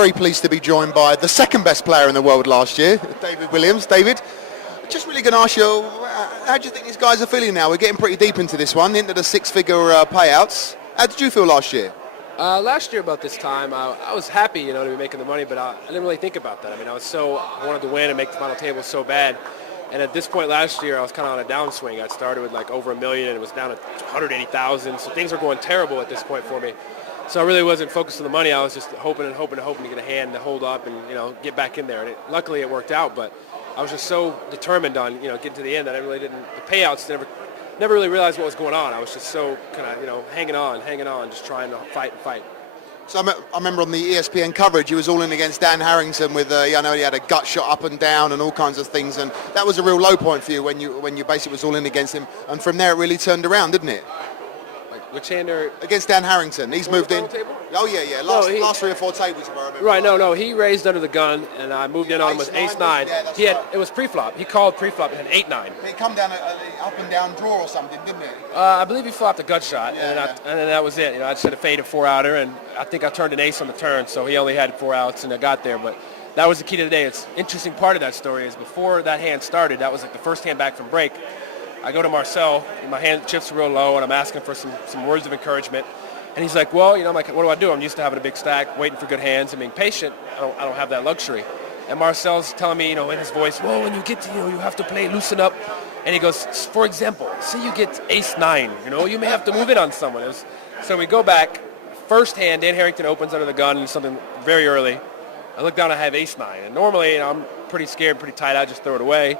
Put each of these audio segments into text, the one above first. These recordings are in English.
very pleased to be joined by the second best player in the world last year, David Williams. David, just really going to ask you, how do you think these guys are feeling now? We're getting pretty deep into this one, into the six-figure payouts. How did you feel last year? Last year about this time, I was happy, to be making the money, but I didn't really think about that. I mean, I wanted to win and make the final table so bad. And at this point last year, I was kind of on a downswing. I started with like over $1 million, and it was down to 180,000. So things were going terrible at this point for me. So I really wasn't focused on the money. I was just hoping to get a hand to hold up and get back in there. And luckily it worked out. But I was just so determined on getting to the end that I really didn't. The payouts never really realized what was going on. I was just so kind of hanging on, just trying to fight. So I remember on the ESPN coverage, he was all in against Dan Harrington with, I know he had a gut shot up and down and all kinds of things, and that was a real low point for you when you basically was all in against him, and from there it really turned around, didn't it? Like which hand are against Dan Harrington? He's moved in. Table? Oh yeah. Last 3 or 4 tables, if I remember. Right, no, he raised under the gun, and I moved in on him with ace-9. It was pre-flop. He called pre-flop and had 8-9. He come down an up and down draw or something, didn't he? I believe he flopped a Gutshot, and then that was it. I should have faded 4-outer, and I think I turned an ace on the turn, so he only had 4 outs, and I got there. But that was the key to the day. It's interesting part of that story is before that hand started, that was like the first hand back from break. I go to Marcel, and my hand chips are real low, and I'm asking for some words of encouragement. And he's like, well, I'm like, what do? I'm used to having a big stack, waiting for good hands, and being patient. I don't have that luxury. And Marcel's telling me, in his voice, well, when you get to, you have to play, loosen up. And he goes, for example, say you get ace-9, you may have to move it on someone. So we go back. First hand, Dan Harrington opens under the gun, something very early. I look down, I have ace-9. And normally, I'm pretty scared, pretty tight, I just throw it away.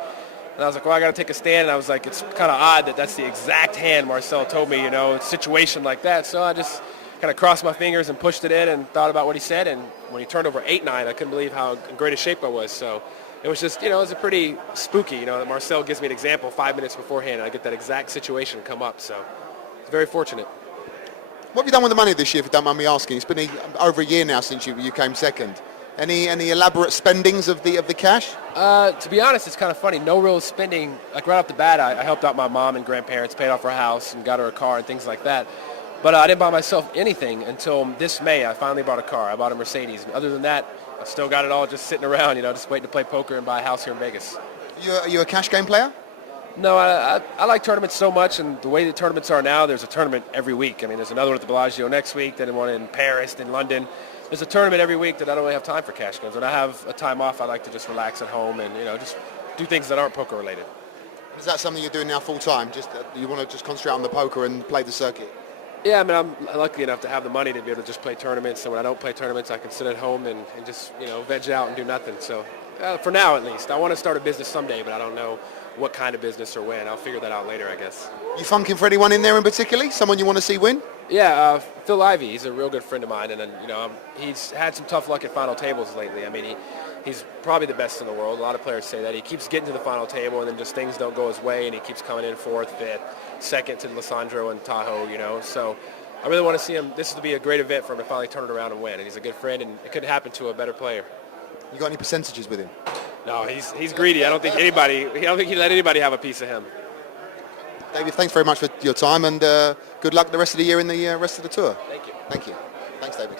And I was like, well, I got to take a stand. And I was like, it's kind of odd that that's the exact hand Marcel told me, a situation like that. So I just kind of crossed my fingers and pushed it in and thought about what he said. And when he turned over 8-9, I couldn't believe how in great a shape I was. So it was just, it was a pretty spooky, that Marcel gives me an example 5 minutes beforehand, and I get that exact situation come up. So it's very fortunate. What have you done with the money this year, if you don't mind me asking? It's been over a year now since you came second. Any elaborate spendings of the cash? To be honest, it's kind of funny. No real spending. Like right off the bat, I helped out my mom and grandparents, paid off her house, and got her a car and things like that. But I didn't buy myself anything until this May. I finally bought a car. I bought a Mercedes. And other than that, I still got it all just sitting around, just waiting to play poker and buy a house here in Vegas. Are you a cash game player? No, I like tournaments so much, and the way the tournaments are now, there's a tournament every week. I mean, there's another one at the Bellagio next week, then one in Paris, then London. There's a tournament every week that I don't really have time for cash games. When I have a time off, I like to just relax at home and, just do things that aren't poker related. Is that something you're doing now full time? Just you want to just concentrate on the poker and play the circuit? Yeah, I mean, I'm lucky enough to have the money to be able to just play tournaments. So when I don't play tournaments, I can sit at home and just, veg out and do nothing. So for now, at least. I want to start a business someday, but I don't know what kind of business or when. I'll figure that out later, I guess. You funking for anyone in there in particular? Someone you want to see win? Yeah, Phil Ivey. He's a real good friend of mine, and he's had some tough luck at final tables lately. I mean, he's probably the best in the world. A lot of players say that. He keeps getting to the final table, and then just things don't go his way, and he keeps coming in 4th, 5th, 2nd to Lissandro and Tahoe, So I really want to see him. This would be a great event for him to finally turn it around and win. And he's a good friend, and it couldn't happen to a better player. You got any percentages with him? No, he's greedy. I don't think he'd let anybody have a piece of him. David, thanks very much for your time, and good luck the rest of the year in the rest of the tour. Thank you. Thank you. Thanks, David.